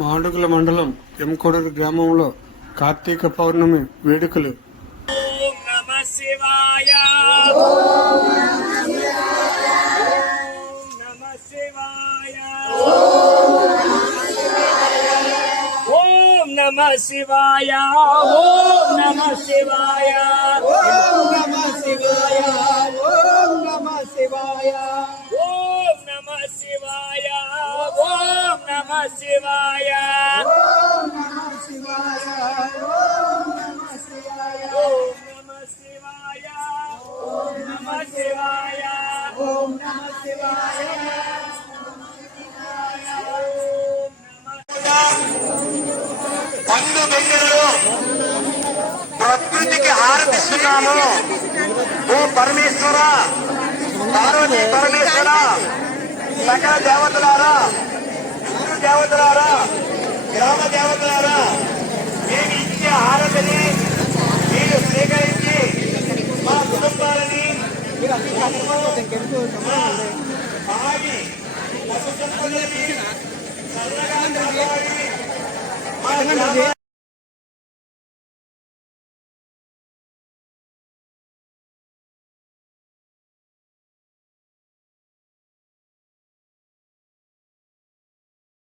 మాడుగుల మండలం ఎంకొడూరు గ్రామంలో కార్తీక పౌర్ణమి వేడుకలు. ఓం నమః శివాయ. ఓం నమః శివాయ. ఓం నమః శివాయ. ఓం నమః శివాయ. ఓం నమః శివాయ. ఓం నమః శివాయ. ఓం నమః శివాయ. ఓం నమః శివాయ. ఓం నమః శివాయ. ఓం నమః శివాయ. ఓం నమః శివాయ. ఓం నమః శివాయ. ఓం నమః శివాయ. పండు వెన్నెలలో ప్రకృతికి హారతిస్తున్నాము. ఓ పరమేశ్వర, పార్వతీ పరమేశ్వర, సకల దేవతలారా, ఊరు దేవతలారా, గ్రామ దేవతలారా, మేము ఇచ్చే హారతిని మీరు స్వీకరించి మా కుటుంబాలని ఆగి పశు సంపదని చల్లగా కాపాడి మా